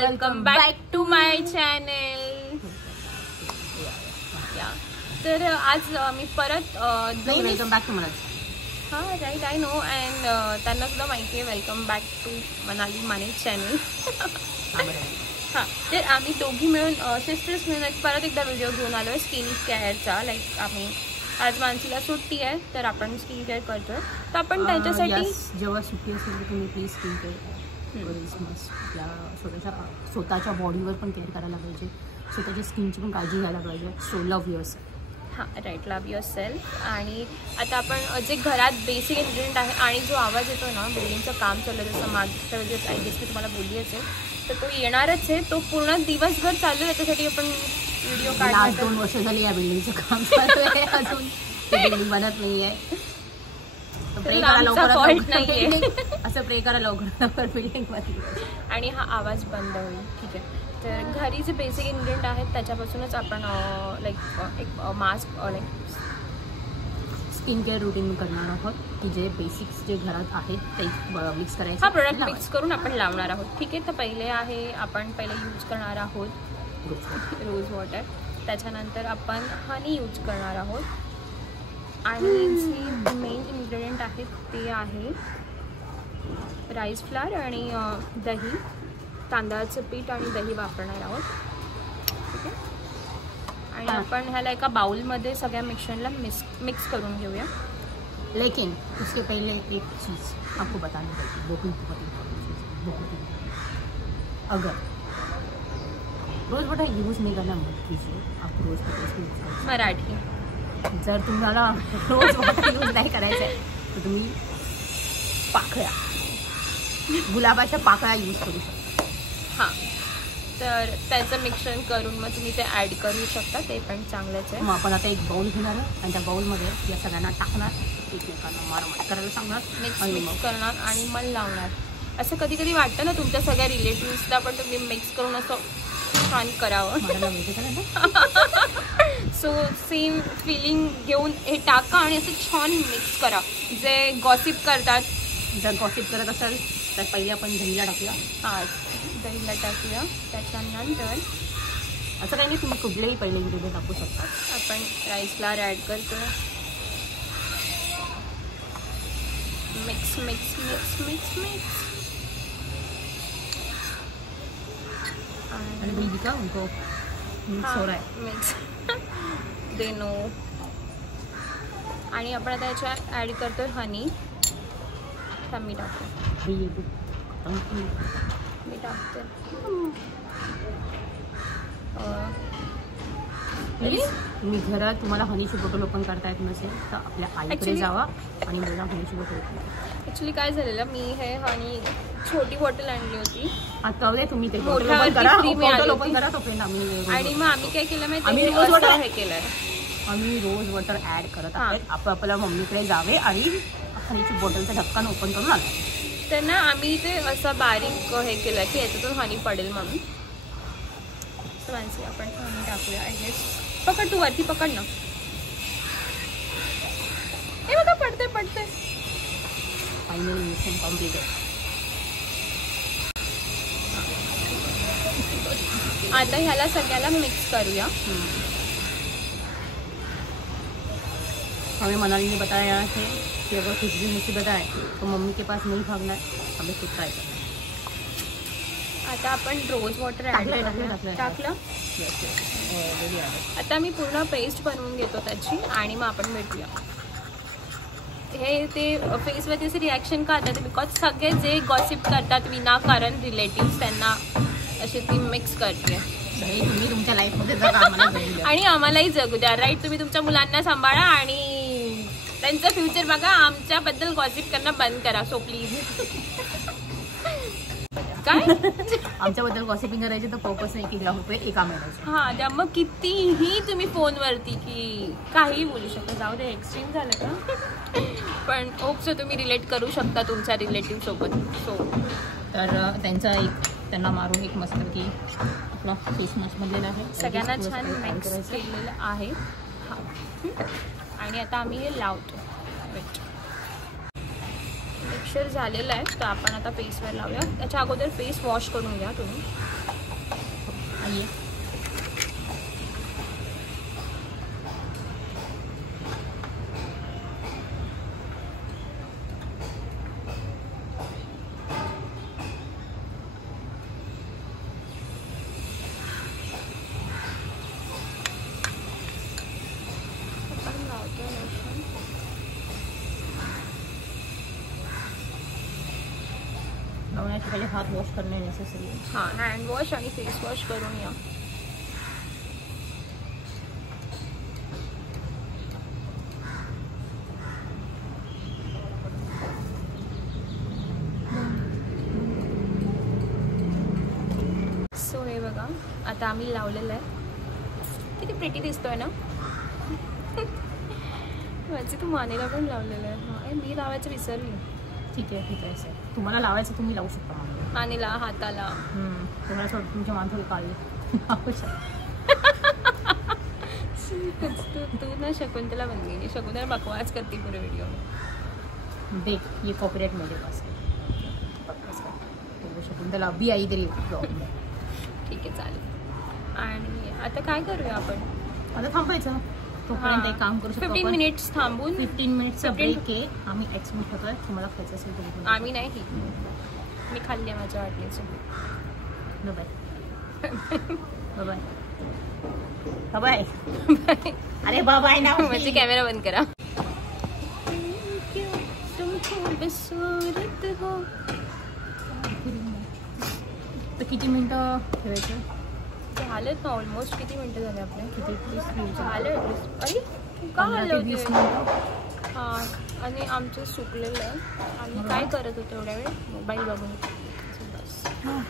Welcome back to my channel. तर आज मी परत वेलकम बॅक टू मला. हां राईट आय नो अँड त्यांना सुद्धा माहिती आहे welcome back to Manali Mane channel. हां तर आम्ही दोघी मिळून सिस्टर्स मिळून परत एकदा व्हिडिओ घेऊन आलो आहे स्किन केअरचा. लाईक आम्ही आज मानसीला सुट्टी आहे तर आपण स्किन केअर करतोय. तर आपण त्याच्यासाठी जेव्हा सुट्टी असेल तर तुम्ही प्लीज स्किन केअर स्वतःच्या बॉडीवर पण केअर करायला पाहिजे, स्वतःच्या स्किनची पण काळजी घ्यायला पाहिजे. So love your self. हां राईट, लव्ह युअर सेल्फ. आणि आता आपण जे घरात बेसिक इन्ग्रेडियंट आहे आणि जो आवाज येतो ना बिल्डिंगचं काम चाललं जसं मागच्या वेळेस आय गेस मी तुम्हाला बोलली असेल तर तो येणारच आहे. तो पूर्ण दिवसभर चालू आहे, त्याच्यासाठी आपण व्हिडिओ आज 2 वर्ष झाली या बिल्डिंगचं काम चालू आहे, अजून बिल्डिंग बनत नाही आहे. प्रे करा लवकर नाहीये असं प्रे करा लवकर बिल्डिंग मध्ये आणि हा आवाज बंद होईल. ठीक आहे. तर घरी जे बेसिक इन्ग्रेडियंट आहेत त्याच्यापासूनच आपण लाईक एक mask like skin care routine करणार आहोत की जे बेसिक्स जे घरात आहेत ते मिक्स करायचं. हा प्रोडक्ट मिक्स करून आपण लावणार आहोत. ठीक आहे. तर पहिले आपण यूज करणार आहोत रोज वॉटर. त्याच्यानंतर आपण हनी यूज करणार आहोत आणि जे मेन इन्ग्रेडियंट आहेत ते आहे राईस फ्लावर आणि दही, तांदळाचं पीठ आणि दही वापरणार आहोत. ठीक आहे. आणि आपण ह्याला एका बाउलमध्ये सगळ्या मिक्सरला मिक्स करून घेऊया. लेकिन उसके पहले एक चीज़ आपको बतानी पड़ेगी, बहुत अगर रोज वाटर यूज़ नहीं करना मत कीजिए. आप रोज वाटर मराठी जर तुम्हाला रोज वॉटर यूज नाही करायचं आहे तर तुम्ही पाकळ्या, गुलाबाच्या पाकळ्या यूज करू शकता. हां तर त्याचं मिक्सर करून मग तुम्ही ते ॲड करू शकता, ते पण चांगलंच आहे. मग आपण आता एक बाउल घेणार आहे आणि त्या बाउलमध्ये या सगळ्यांना टाकणार, एकमेकांना मारमार करायला सांगणार, मिक्स करणार आणि मग लावणार. असं कधी कधी वाटतं ना तुमच्या सगळ्या रिलेटिव्सला पण तुम्ही मिक्स करून असं छान करावं. सो सेम फिलिंग घेऊन हे टाका आणि असं छान मिक्स करा. जे गॉसिप करतात, जर गॉसिप करत असाल तर पहिले आपण दहीला टाकूया. हां दहीला टाकूया. त्याच्यानंतर असं काही नाही, तुम्ही कुठलेही पहिले इन्ग्रेडियंट टाकू शकता. आपण राईस फ्लावर ॲड करतो. Mix mix mix mix mix आणि दही का उनको मिक्स हो रहा है मिक्स दे नो. आणि आपण आता याच्यात ॲड करतो हनी. मी टाकतो मी टाकते. तुम्ही घरात तुम्हाला हनीची बॉटल ओपन करता येत नसेल तर आपल्या आईकडे जावा आणि मला हनीची बॉटल ओपन. ॲक्च्युली काय झालेलं, मी हे हनी छोटी बॉटल आणली होती. आता तुम्ही ते बॉटल ओपन करा तोपर्यंत आणि मग आम्ही काय केलं माहिती, आम्ही रोज वॉटर हे केलं, आम्ही रोज वॉटर ॲड करत आहोत. आपण आपल्या मम्मीकडे जावे आणि हनीची बॉटलचं ढक्कन ओपन करून आलं तर ना आम्ही ते असं बारीक हे केलं की याच्यातून हनी पडेल म्हणून. मानसी आपण हनी टाकूया. आय गेस पकड तू वरती पकड ना. हे बघा पडते पडते. फायनली मिशन कम्प्लीट आहे. आता ह्याला सगळ्याला मिक्स करूया. हमें मनाली ने बताया है कि अगर कुछ भी मुसीबत आए तो मम्मी के पास नहीं भागना है, हमें खुद ट्राई करना है. आता आपण रोज वॉटर टाकलं. आता मी पूर्ण पेस्ट बनवून घेतो त्याची आणि मग आपण भेटूया. हे ते फेसवरती असे रिॲक्शन का येतात बिकॉज सगळे जे गॉसिप करतात विनाकारण रिलेटिव्स त्यांना अशी ती मिक्स करते. तुम्ही तुमच्या लाईफमध्ये जगा आणि आम्हालाही जगू द्या. राईट. तुम्ही तुमच्या मुलांना सांभाळा आणि त्यांचं फ्युचर बघा. आमच्याबद्दल गॉसिप करणं बंद करा. So please. काय आमच्याबद्दल गॉसिपिंग करायचे तर पर्पस नाही की ₹1 एका महिन्याचे. हां त्या मग कितीही तुम्ही फोनवरती की काही बोलू शकता. जाऊ दे एक्सट्रीम झालं का पण होप तुम्ही रिलेट करू शकता तुमच्या रिलेटिव्ह सोबत. सो तर त्यांना मारून एक मस्त की आपला फेस मास्क बनलेला आहे. सगळ्यांना छान मिक्स केलेलं आहे. हां आणि आता आम्ही हे लावतो. वेट मिक्सर झालेलं आहे तर आपण आता फेसवर लावूया. त्याच्या अगोदर फेस वॉश करून घ्या तुम्ही. ये लावण्याचे पहिले हात वॉश करणे नेसेसरी आहे. हां, हँड वॉश आणि फेस वॉश करून या. सो हे बघा आता आम्ही लावलेलं आहे. किती प्रिटी दिसतोय ना. माझी तू मानेला पण लावलेलं आहे. हां, मी लावायचं विसरली. ठीक आहे ठीक आहे सर, तुम्हाला लावायचं तुम्ही लावू शकता मानेला, हाताला. तुम्हाला थोडं तुमच्या मान थोडी काढली लावू शकता. तू ना शकुंतला बन गई. शकुंतला बकवास करती पूरे वीडियो में. देख ये कॉपीराइट मेरे पास है. शकुंतला अभी आई तरी ब्लॉग में. ठीक आहे चालेल. आणि आता काय करूया आपण? आता थांबायचं तोपर्यंत एक काम करू शकतो 15 मिनिट्स थांबून 15 मिनिटचा ब्रेक आहे. आम्ही एक्सप्लोर करतोय. तुम्हाला खायचं असेल तर आम्ही नाही. मी खाल्ली माझ्या वाटणीची. Bye bye bye bye. अरे बाय ना म्हणजे कॅमेरा बंद करा. तर किती मिनिटं ठेवायचं? झालेत ना ऑलमोस्ट. किती मिनिटं झाले आपले? किती 30 मिनिटं झाले. अरे का झालं 20 मिनिटं? हां, आणि आमचं सुकलेलं आहे. आम्ही काय करत होतो एवढ्या वेळ? मोबाईल बघून.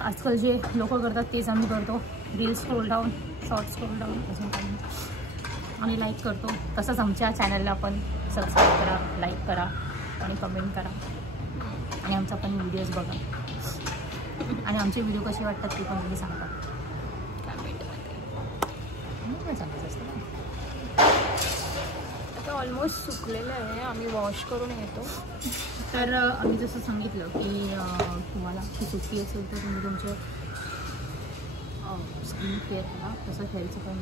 आजकाल जे लोक करतात तेच आम्ही करतो. Reels scroll down, short scroll down अजून काही आम्ही लाईक करतो. तसंच आमच्या चॅनलला पण सबस्क्राईब करा, लाईक करा आणि कमेंट करा आणि आमचा पण व्हिडिओज बघा. आणि आमचे व्हिडिओ कसे वाटतात ते पण तुम्ही सांगा कमेंटमध्ये. सांगायचं असतं ना. आता ऑलमोस्ट सुकलेलं आहे. आम्ही वॉश करून येतो. तर आम्ही जसं सांगितलं की तुम्हाला की सुट्टी असेल तर तुम्ही तुमचं स्किन केअर करा. तसं हेअरचं पण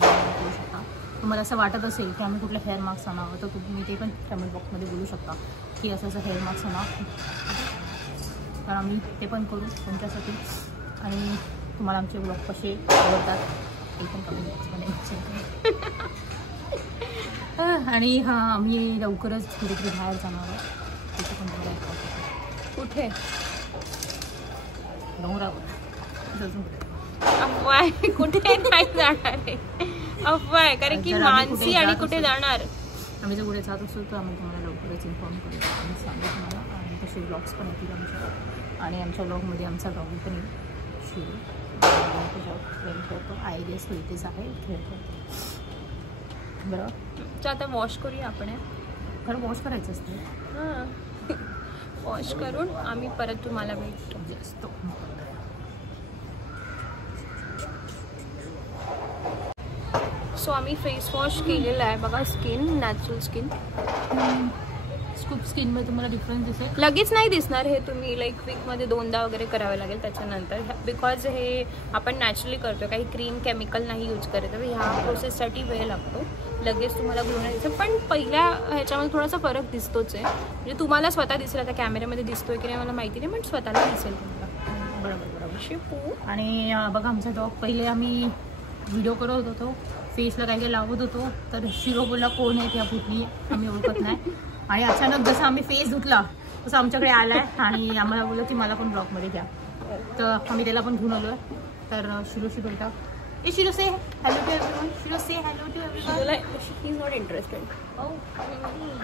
करू शकता. तुम्हाला असं वाटत असेल की आम्ही कुठलं हेअर मास्क आणावं तर तुम्ही ते पण कमेंट बॉक्समध्ये बोलू शकता की असं असं हेअर मास्क आणा. तर आम्ही ते पण करू तुमच्यासाठी. आणि तुम्हाला आमचे ब्लॉग कसे आवडतात ते पण कमेंट बॉक्समध्ये. आणि हां, आम्ही लवकरच कुठेतरी बाहेर जाणार आहोत. तिथे पण तुम्हाला कुठे? डोंगरावर. अफवा आहे. कुठे नाही जाणार आहे. अफवा आहे. कारण की मानसी आणि कुठे जाणार. आम्ही जर कुठे जात असतो तर आम्ही तुम्हाला लवकरच इन्फॉर्म करू. आम्ही सांगू तुम्हाला. आणि तसे ब्लॉग्स पण येतील आमच्या. आणि आमच्या ब्लॉगमध्ये आमचा ब्लॉग पण येईल. शिव फ्रेंड करतो. आयडियाज इथेच आहे. खेळतो बरं. तर आता वॉश करूया आपण. खरं वॉश करायचं असतं. हां, वॉश करून आम्ही परत तुम्हाला भेटतो. जास्त सो आम्ही फेस वॉश केलेला आहे बघा. Skin natural skin. स्कूप स्किनमध्ये तुम्हाला डिफरन्स दिसेल. लगेच नाही दिसणार हे. तुम्ही लाईक वीकमध्ये 2दा वगैरे करावे लागेल त्याच्यानंतर. बिकॉज हे आपण नॅचरली करतो. काही क्रीम केमिकल नाही यूज करत. तर ह्या प्रोसेससाठी वेळ लागतो. लगेच तुम्हाला ग्लो नाही दिसत. पण पहिल्या ह्याच्यामध्ये थोडासा फरक दिसतोच आहे. म्हणजे तुम्हाला स्वतः दिसेल. आता कॅमेऱ्यामध्ये दिसतोय की नाही मला माहिती नाही. पण स्वतःला दिसेल तुम्हाला. बरोबर बरोबर. शिपू. आणि बघा आमचा डॉग पहिले आम्ही व्हिडिओ करत होतो. फेसला काही काही लावत होतो. तर शिरो बोलला कोण आहे त्या पुतणी आम्ही ओळखत नाही. आणि अचानक जसं आम्ही फेस धुतला तसं आमच्याकडे आला आहे. आणि आम्हाला बोललं की मला पण ब्लॉगमध्ये घ्या. तर आम्ही त्याला पण घेऊन आलो आहे. तर शिरोशी बोलता ए शिरो say hello to everyone. Shiro say hello to everyone. He is not interested.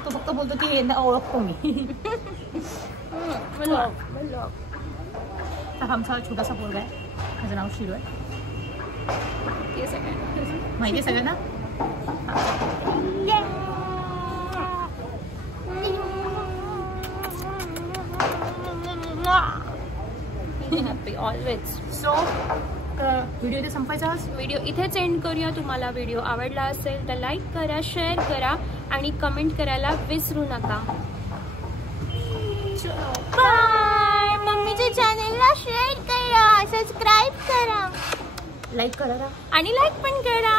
तो फक्त बोलतो की हे ओळखतो मी. तर आमचा छोटासा पोरगा आहे. माझं नाव शिरो आहे. माहिती आहे सगळ्यांना. Happy always. सो व्हिडिओ इथे संपायचा. व्हिडिओ इथेच एंड करूया. तुम्हाला व्हिडिओ आवडला असेल तर लाईक करा, शेअर करा आणि कमेंट करायला विसरू नका. बाय. मम्मीच्या चॅनलला शेअर करा, सबस्क्राईब करा. लाईक करा आणि लाईक पण करा.